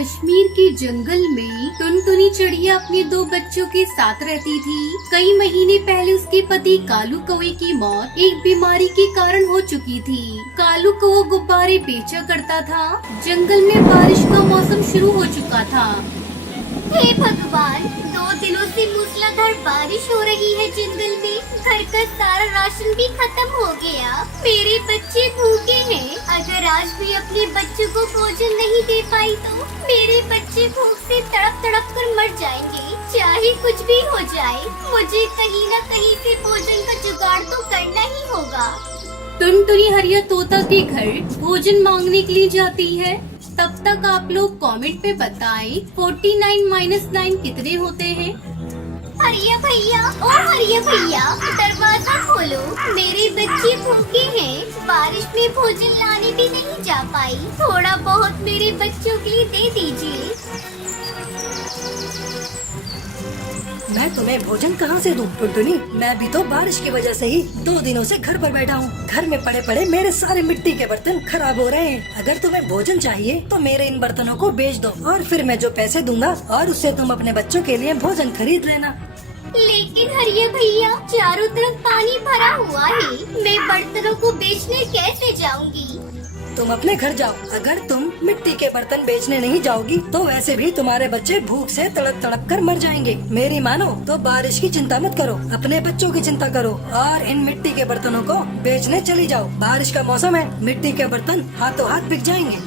कश्मीर के जंगल में टुनटुनी चिड़िया अपने दो बच्चों के साथ रहती थी। कई महीने पहले उसके पति कालू कौवे की मौत एक बीमारी के कारण हो चुकी थी। कालू कौवा गुब्बारे बेचा करता था। जंगल में बारिश का मौसम शुरू हो चुका था। हे भगवान, 2 दिनों से मूसलाधार बारिश हो रही है जंगल में। घर का सारा राशन भी खत्म हो गया। मेरे बच्चे भूखे हैं। अगर आज भी अपने बच्चों को भोजन नहीं दे पाई तो मेरे बच्चे भूख से तड़प तड़प कर मर जाएंगे। चाहे कुछ भी हो जाए, मुझे कहीं न कहीं से भोजन का जुगाड़ तो करना ही होगा। टुनटुनी हरिया तोता के घर भोजन मांगने के लिए जाती है। तब तक आप लोग कमेंट पे बताएं 49 - 9 कितने होते हैं। हरिया भैया, ओ हरिया भैया, दरवाजा खोलो। मेरे बच्चे भूखे हैं। बारिश में भोजन लाने भी नहीं जा पाई। थोड़ा बहुत मेरे बच्चों के लिए दे दीजिए। मैं तुम्हें भोजन कहाँ से दूं टुनटुनी? मैं भी तो बारिश की वजह से ही 2 दिनों से घर पर बैठा हूँ। घर में पड़े पड़े मेरे सारे मिट्टी के बर्तन खराब हो रहे हैं। अगर तुम्हें भोजन चाहिए तो मेरे इन बर्तनों को बेच दो और फिर मैं जो पैसे दूंगा और उससे तुम अपने बच्चों के लिए भोजन खरीद लेना। लेकिन हरिया भैया, चारों तरफ पानी भरा हुआ है। मैं बर्तनों को बेचने कैसे जाऊंगी? तुम अपने घर जाओ। अगर तुम मिट्टी के बर्तन बेचने नहीं जाओगी तो वैसे भी तुम्हारे बच्चे भूख से तड़प तड़प कर मर जाएंगे। मेरी मानो तो बारिश की चिंता मत करो, अपने बच्चों की चिंता करो और इन मिट्टी के बर्तनों को बेचने चली जाओ। बारिश का मौसम है, मिट्टी के बर्तन हाथों हाथ बिक जाएंगे।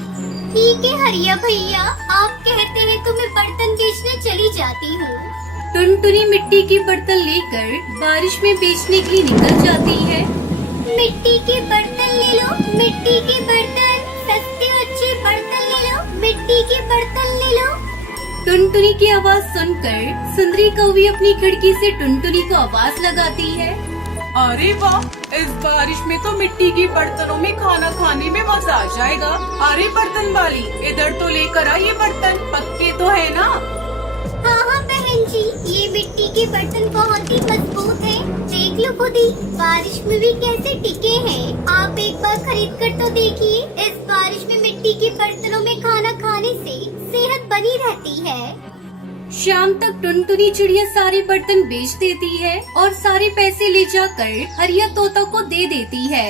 ठीक है हरिया भैया, आप कहते हैं तो मैं बर्तन बेचने चली जाती हूँ। टुनटुनी मिट्टी के बर्तन लेकर बारिश में बेचने के लिए निकल जाती है। मिट्टी के बर्तन ले लो, मिट्टी के बर्तन, सस्ते अच्छे बर्तन ले लो, मिट्टी के बर्तन ले लो। टुनटुनी की आवाज सुनकर सुंदरी कौवी अपनी खिड़की से टुनटुनी को आवाज लगाती है। अरे वाह, इस बारिश में तो मिट्टी के बर्तनों में खाना खाने में मजा आ जाएगा। अरे बर्तन वाली, इधर तो लेकर आ, ये बर्तन पक्के तो है ना? हाँ हाँ बहन जी, ये मिट्टी के बर्तन बहुत ही मजबूत हैं। देख लो खुद ही, बारिश में भी कैसे टिके हैं। आप एक बार खरीद कर तो देखिए। इस बारिश में मिट्टी के बर्तनों में खाना खाने से सेहत बनी रहती है। शाम तक टुनटुनी चिड़िया सारे बर्तन बेच देती है और सारे पैसे ले जाकर हरिया तोता को दे देती है।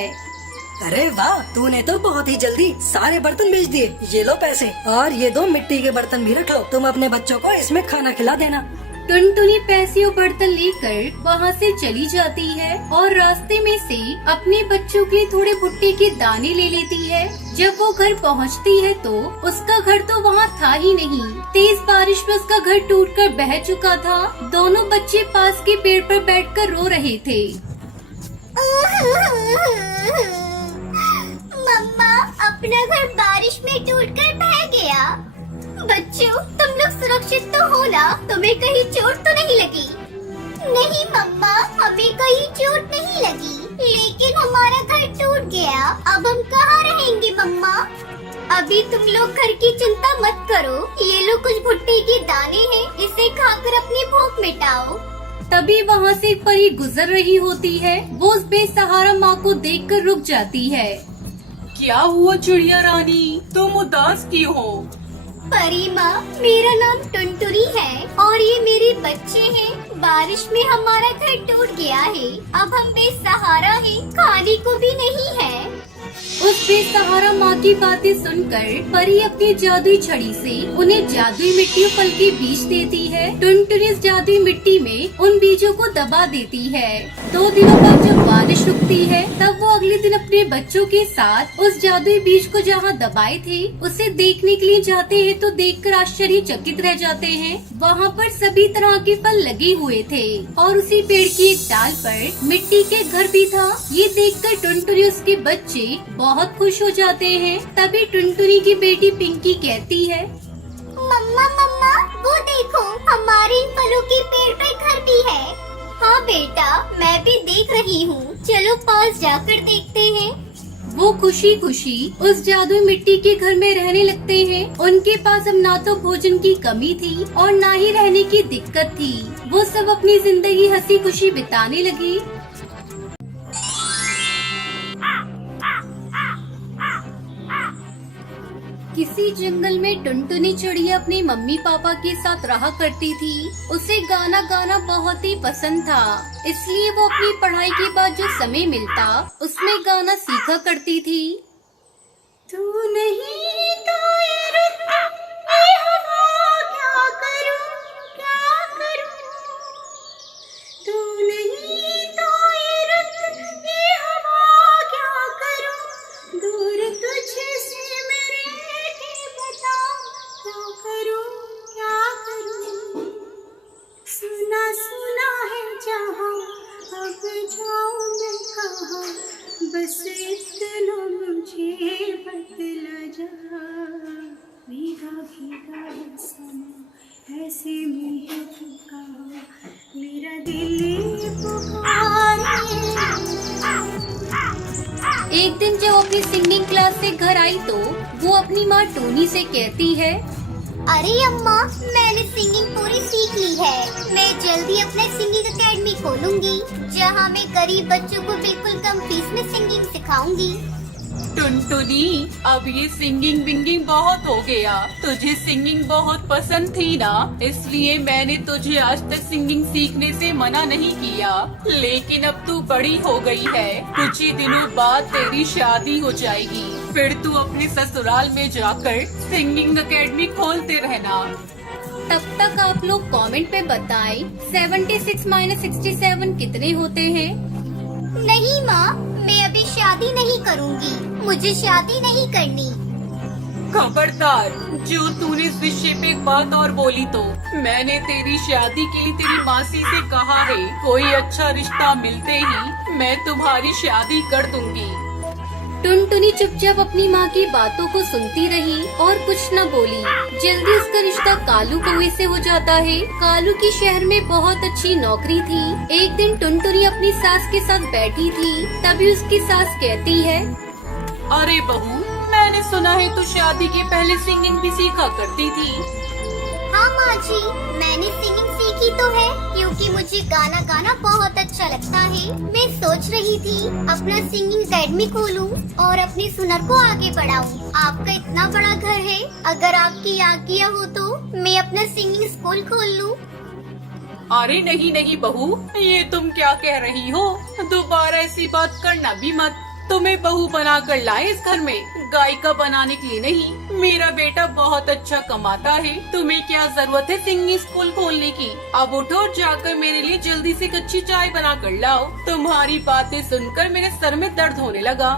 अरे वाह, तूने तो बहुत ही जल्दी सारे बर्तन बेच दिए। ये लो पैसे और ये 2 मिट्टी के बर्तन भी रख लो। तुम अपने बच्चों को इसमें खाना खिला देना। टुनटुनी पैसे और बर्तन लेकर वहाँ से चली जाती है और रास्ते में से अपने बच्चों के थोड़े भुट्टे के दाने ले लेती है। जब वो घर पहुँचती है तो उसका घर तो वहाँ था ही नहीं। तेज बारिश में उसका घर टूटकर बह चुका था। दोनों बच्चे पास के पेड़ पर बैठकर रो रहे थे। मम्मा, अपना घर बारिश में टूटकर बह गया। बच्चों, तुम लोग सुरक्षित तो हो ना? तुम्हें कहीं चोट तो नहीं लगी? नहीं मम्मा, हमें कहीं चोट नहीं लगी, लेकिन हमारा घर टूट गया। अब हम कहाँ रहेंगे मम्मा? अभी तुम लोग घर की चिंता मत करो। ये लो कुछ भुट्टे के दाने हैं, इसे खाकर अपनी भूख मिटाओ। तभी वहाँ से एक परी गुजर रही होती है। वो उस बेसहारा माँ को देखकर रुक जाती है। क्या हुआ चिड़िया रानी, तुम उदास क्यों हो? परी माँ, मेरा नाम टुनटुनी है और ये मेरे बच्चे हैं। बारिश में हमारा घर टूट गया है। अब हम बेसहारा हैं, खाने को भी नहीं है। उस बेसहारा माँ की बातें सुनकर परी अपनी जादुई छड़ी से उन्हें जादुई मिट्टी और फल के बीज देती है। टुनटुनी इस जादुई मिट्टी में उन बीजों को दबा देती है। 2 दिनों बाद जब बारिश रुकती है तब वो अगले दिन अपने बच्चों के साथ उस जादुई बीज को जहाँ दबाए थे उसे देखने के लिए जाते हैं तो देखकर आश्चर्यचकित रह जाते हैं। वहाँ पर सभी तरह के फल लगे हुए थे और उसी पेड़ की एक डाल पर मिट्टी के घर भी था। ये देखकर टुनटुनी उसके बच्चे बहुत खुश हो जाते हैं। तभी टुनटुनी की बेटी पिंकी कहती है, मम्मा मम्मा, वो देखो, हमारे इन फलों के पेड़ पे घर भी है। हाँ बेटा, मैं भी देख रही हूँ। चलो पास जाकर देखते हैं। वो खुशी खुशी उस जादुई मिट्टी के घर में रहने लगते हैं। उनके पास अब ना तो भोजन की कमी थी और ना ही रहने की दिक्कत थी। वो सब अपनी जिंदगी हंसी खुशी बिताने लगी। किसी जंगल में टुनटुनी चिड़िया अपने मम्मी पापा के साथ रहा करती थी। उसे गाना गाना बहुत ही पसंद था, इसलिए वो अपनी पढ़ाई के बाद जो समय मिलता उसमें गाना सीखा करती थी। तू नहीं तो ये रुत, ये हवा, क्या करूं, क्या करूं। तू नहीं तो ये रुत, ये हवा, क्या करूं। दूर तुझसे मेरे के बता, क्या करूं, क्या करूं। सुना सुना है जहां, अब जाऊं मैं कहां। बस इतना मुझे बतला जा। भीगा भीगा है समा, ऐसे में है तू कहाँ। मेरा दिल पुकारे। एक दिन जब अपनी सिंगिंग क्लास से घर आई तो वो अपनी माँ टोनी से कहती है, अरे अम्मा, मैंने सिंगिंग पूरी सीख ली है। मैं जल्दी अपना सिंगिंग एकेडमी खोलूंगी, जहाँ मैं गरीब बच्चों को बिल्कुल कम फीस में सिंगिंग सिखाऊंगी। टुनटुनी, अब ये सिंगिंग विंगिंग बहुत हो गया। तुझे सिंगिंग बहुत पसंद थी ना, इसलिए मैंने तुझे आज तक सिंगिंग सीखने से मना नहीं किया। लेकिन अब तू बड़ी हो गई है, कुछ ही दिनों बाद तेरी शादी हो जाएगी, फिर तू अपने ससुराल में जाकर सिंगिंग एकेडमी खोलते रहना। तब तक आप लोग कमेंट पे बताएं 76 - 67 कितने होते हैं। नहीं माँ, मैं अभी शादी नहीं करूँगी, मुझे शादी नहीं करनी। खबरदार, जो तूने इस विषय पे एक बात और बोली तो मैंने तेरी शादी के लिए तेरी मासी से कहा है, कोई अच्छा रिश्ता मिलते ही मैं तुम्हारी शादी कर दूंगी। टुनटुनी चुपचाप अपनी माँ की बातों को सुनती रही और कुछ न बोली। जल्दी उसका रिश्ता कालू कौवे से हो जाता है। कालू की शहर में बहुत अच्छी नौकरी थी। एक दिन टुनटुनी अपनी सास के साथ बैठी थी, तभी उसकी सास कहती है, अरे बहू, मैंने सुना है तू शादी के पहले सिंगिंग भी सीखा करती थी। हाँ माँ जी, मैंने सिंगिंग सीखी तो है, क्योंकि मुझे गाना गाना बहुत अच्छा लगता है। मैं सोच रही थी अपना सिंगिंग एकेडमी खोलूं और अपने सुनर को आगे बढ़ाऊं। आपका इतना बड़ा घर है, अगर आपकी आज्ञा हो तो मैं अपना सिंगिंग स्कूल खोल लूं। अरे नहीं नहीं बहू, ये तुम क्या कह रही हो, दोबारा ऐसी बात करना भी मत। तुम्हें बहू बना कर लाए इस घर में, गायिका बनाने के लिए नहीं। मेरा बेटा बहुत अच्छा कमाता है, तुम्हें क्या जरूरत है सिंगिंग स्कूल खोलने की। अब उठो और जाकर मेरे लिए जल्दी से कच्ची चाय बना कर लाओ। तुम्हारी बातें सुनकर मेरे सर में दर्द होने लगा।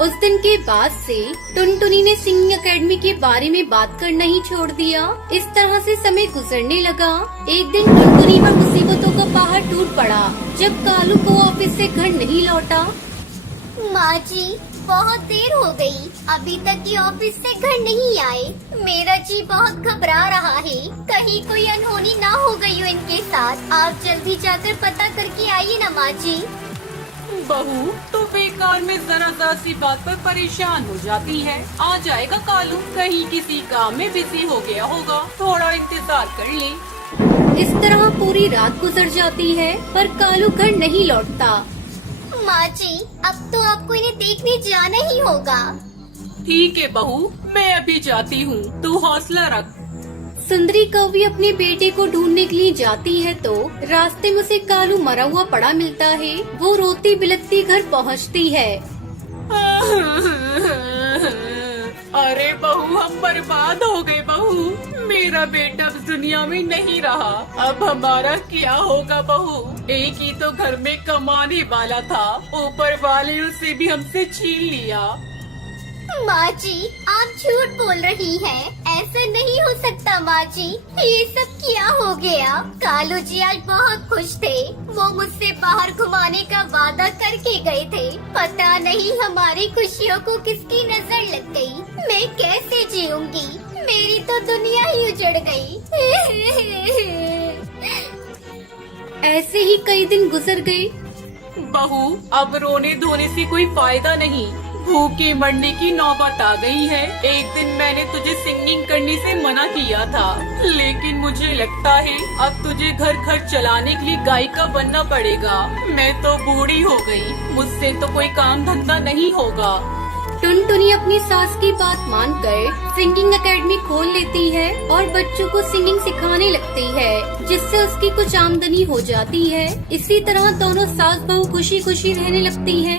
उस दिन के बाद से टुनटुनी ने सिंगिंग एकेडमी के बारे में बात करना ही छोड़ दिया। इस तरह से समय गुजरने लगा। एक दिन टुनटुनी पर मुसीबतों का पहाड़ टूट पड़ा जब कालू को ऑफिस से घर नहीं लौटा। माँ जी, बहुत देर हो गई, अभी तक ये ऑफिस से घर नहीं आए। मेरा जी बहुत घबरा रहा है, कहीं कोई अनहोनी ना हो गई हो इनके साथ। आप जल्दी जाकर पता करके आइए ना माँ जी। बहू, तो बेकार में जरा सी बात पर परेशान हो जाती है। आ जाएगा कालू, कहीं किसी काम में बिजी हो गया होगा, थोड़ा इंतजार कर ले। इस तरह पूरी रात गुजर जाती है पर कालू घर नहीं लौटता। माँ जी, अब तो आपको इन्हें देखने जाना ही होगा। ठीक है बहू, मैं अभी जाती हूँ, तू हौसला रख। सुंदरी कौवी अपने बेटे को ढूंढने के लिए जाती है तो रास्ते में उसे कालू मरा हुआ पड़ा मिलता है। वो रोती बिलखती घर पहुँचती है। अरे बहू, हम बर्बाद हो गए बहू, मेरा बेटा अब दुनिया में नहीं रहा। अब हमारा क्या होगा बहू, एक ही तो घर में कमाने वाला था, ऊपर वाले ने उसे भी हमसे छीन लिया। माँ जी, आप झूठ बोल रही हैं, ऐसा नहीं हो सकता माँ जी, ये सब क्या हो गया। कालू जी आज बहुत खुश थे, वो मुझसे बाहर घुमाने का वादा करके गए थे। पता नहीं हमारी खुशियों को किसकी नजर लग गई। मैं कैसे जीऊंगी, मेरी तो दुनिया ही उजड़ गई। ऐसे ही कई दिन गुजर गए। बहू, अब रोने धोने से कोई फायदा नहीं, भूखे मरने की नौबत आ गई है। एक दिन मैंने तुझे सिंगिंग करने से मना किया था, लेकिन मुझे लगता है अब तुझे घर खर्च चलाने के लिए गायिका बनना पड़ेगा। मैं तो बूढ़ी हो गई, मुझसे तो कोई काम धंधा नहीं होगा। टुनटुनी अपनी सास की बात मानकर सिंगिंग एकेडमी खोल लेती है और बच्चों को सिंगिंग सिखाने लगती है, जिससे उसकी कुछ आमदनी हो जाती है। इसी तरह दोनों सास बहू खुशी खुशी रहने लगती हैं।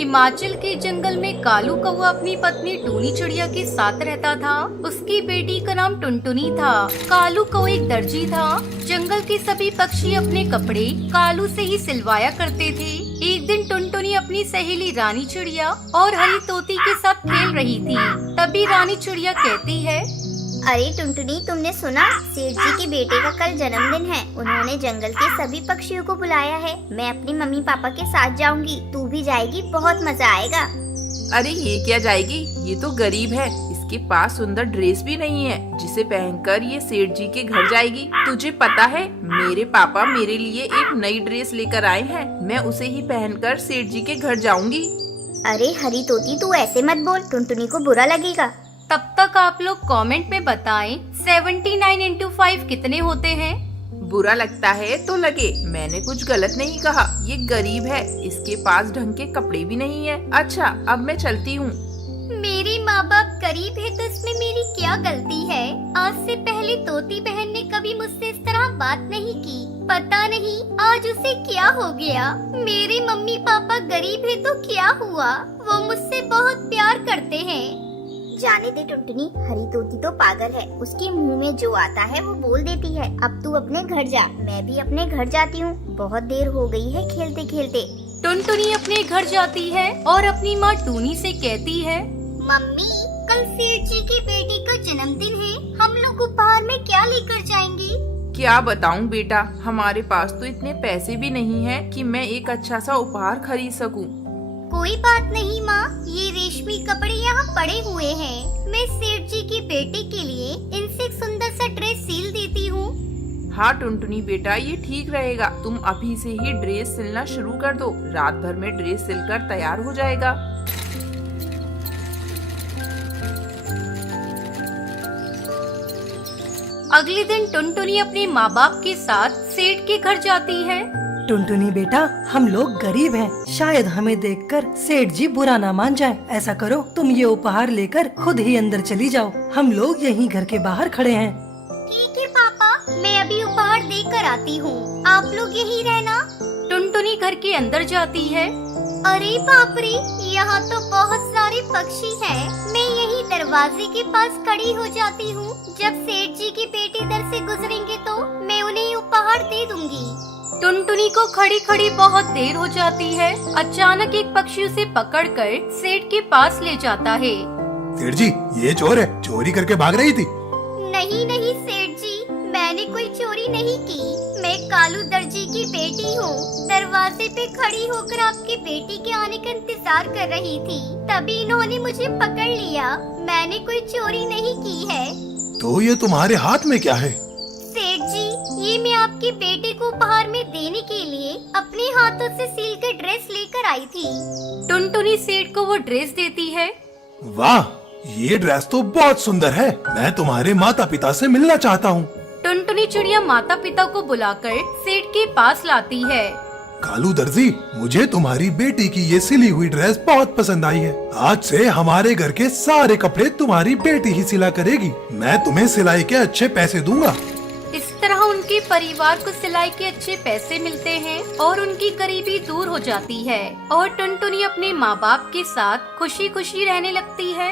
हिमाचल के जंगल में कालू कौवा अपनी पत्नी टूनी चिड़िया के साथ रहता था। उसकी बेटी का नाम टुनटुनी था। कालू कौवा एक दर्जी था। जंगल के सभी पक्षी अपने कपड़े कालू से ही सिलवाया करते थे। एक दिन टुनटुनी अपनी सहेली रानी चिड़िया और हरी तोती के साथ खेल रही थी। तभी रानी चिड़िया कहती है, अरे टुनटुनी, तुमने सुना? सेठ जी के बेटे का कल जन्मदिन है। उन्होंने जंगल के सभी पक्षियों को बुलाया है। मैं अपनी मम्मी पापा के साथ जाऊंगी, तू भी जाएगी, बहुत मजा आएगा। अरे ये क्या जाएगी? ये तो गरीब है, इसके पास सुंदर ड्रेस भी नहीं है जिसे पहनकर ये सेठ जी के घर जाएगी। तुझे पता है मेरे पापा मेरे लिए एक नई ड्रेस लेकर आए हैं, मैं उसे ही पहनकर सेठ जी के घर जाऊंगी। अरे हरी तोती, तू ऐसे मत बोल, टुनटुनी को बुरा लगेगा। तब तक आप लोग कमेंट में बताएं 79 into 5 कितने होते हैं। बुरा लगता है तो लगे, मैंने कुछ गलत नहीं कहा। ये गरीब है, इसके पास ढंग के कपड़े भी नहीं है। अच्छा, अब मैं चलती हूँ। मेरे माँ बाप गरीब है तो इसमें मेरी क्या गलती है? आज से पहले तोती बहन ने कभी मुझसे इस तरह बात नहीं की। पता नहीं आज उसे क्या हो गया। मेरे मम्मी पापा गरीब है तो क्या हुआ, वो मुझसे बहुत प्यार करते हैं। जाने दे टुनटुनी, हरी तोती तो पागल है, उसके मुंह में जो आता है वो बोल देती है। अब तू अपने घर जा, मैं भी अपने घर जाती हूँ, बहुत देर हो गई है खेलते खेलते। टुनटुनी अपने घर जाती है और अपनी माँ टूनी से कहती है, मम्मी, कल सेठ जी की बेटी का जन्मदिन है, हम लोग उपहार में क्या लेकर जाएंगे? क्या बताऊँ बेटा, हमारे पास तो इतने पैसे भी नहीं है कि मैं एक अच्छा सा उपहार खरीद सकूँ। कोई बात नहीं माँ, ये रेशमी कपड़े यहाँ पड़े हुए हैं। मैं सेठ जी की बेटी के लिए इनसे एक सुंदर सा ड्रेस सिल देती हूँ। हाँ टुनटुनी बेटा, ये ठीक रहेगा। तुम अभी से ही ड्रेस सिलना शुरू कर दो, रात भर में ड्रेस सिलकर तैयार हो जाएगा। अगले दिन टुनटुनी अपने माँ बाप के साथ सेठ के घर जाती है। टुनटुनी बेटा, हम लोग गरीब हैं, शायद हमें देखकर सेठ जी बुरा ना मान जाए। ऐसा करो, तुम ये उपहार लेकर खुद ही अंदर चली जाओ, हम लोग यहीं घर के बाहर खड़े हैं। ठीक है पापा, मैं अभी उपहार देकर आती हूँ, आप लोग यहीं रहना। टुनटुनी घर के अंदर जाती है। अरे बाप रे, यहाँ तो बहुत सारे पक्षी हैं। मैं यहीं दरवाजे के पास खड़ी हो जाती हूँ। जब सेठ जी की बेटी इधर से गुजरेंगे तो मैं उन्हें उपहार दे दूंगी। टुनटुनी को खड़ी खड़ी बहुत देर हो जाती है। अचानक एक पक्षी उसे पकड़कर सेठ के पास ले जाता है। सेठ जी, ये चोर है, चोरी करके भाग रही थी। नहीं नहीं सेठ जी, मैंने कोई चोरी नहीं की। मैं कालू दर्जी की बेटी हूँ। दरवाजे पे खड़ी होकर आपकी बेटी के आने का इंतजार कर रही थी, तभी इन्होंने मुझे पकड़ लिया। मैंने कोई चोरी नहीं की है। तो ये तुम्हारे हाथ में क्या है? सेठ जी, ये मैं आपके बेटे को उपहार में देने के लिए अपने हाथों से सील कर ड्रेस लेकर आई थी। टुनटुनी सेठ को वो ड्रेस देती है। वाह, ये ड्रेस तो बहुत सुंदर है, मैं तुम्हारे माता पिता से मिलना चाहता हूँ। टुनटुनी चिड़िया माता पिता को बुलाकर सेठ के पास लाती है। कालू दर्जी, मुझे तुम्हारी बेटी की ये सिली हुई ड्रेस बहुत पसंद आई है। आज से हमारे घर के सारे कपड़े तुम्हारी बेटी ही सिला करेगी। मैं तुम्हें सिलाई के अच्छे पैसे दूंगा। इस तरह उनके परिवार को सिलाई के अच्छे पैसे मिलते हैं और उनकी गरीबी दूर हो जाती है और टुनटुनी अपने माँ बाप के साथ खुशी खुशी रहने लगती है।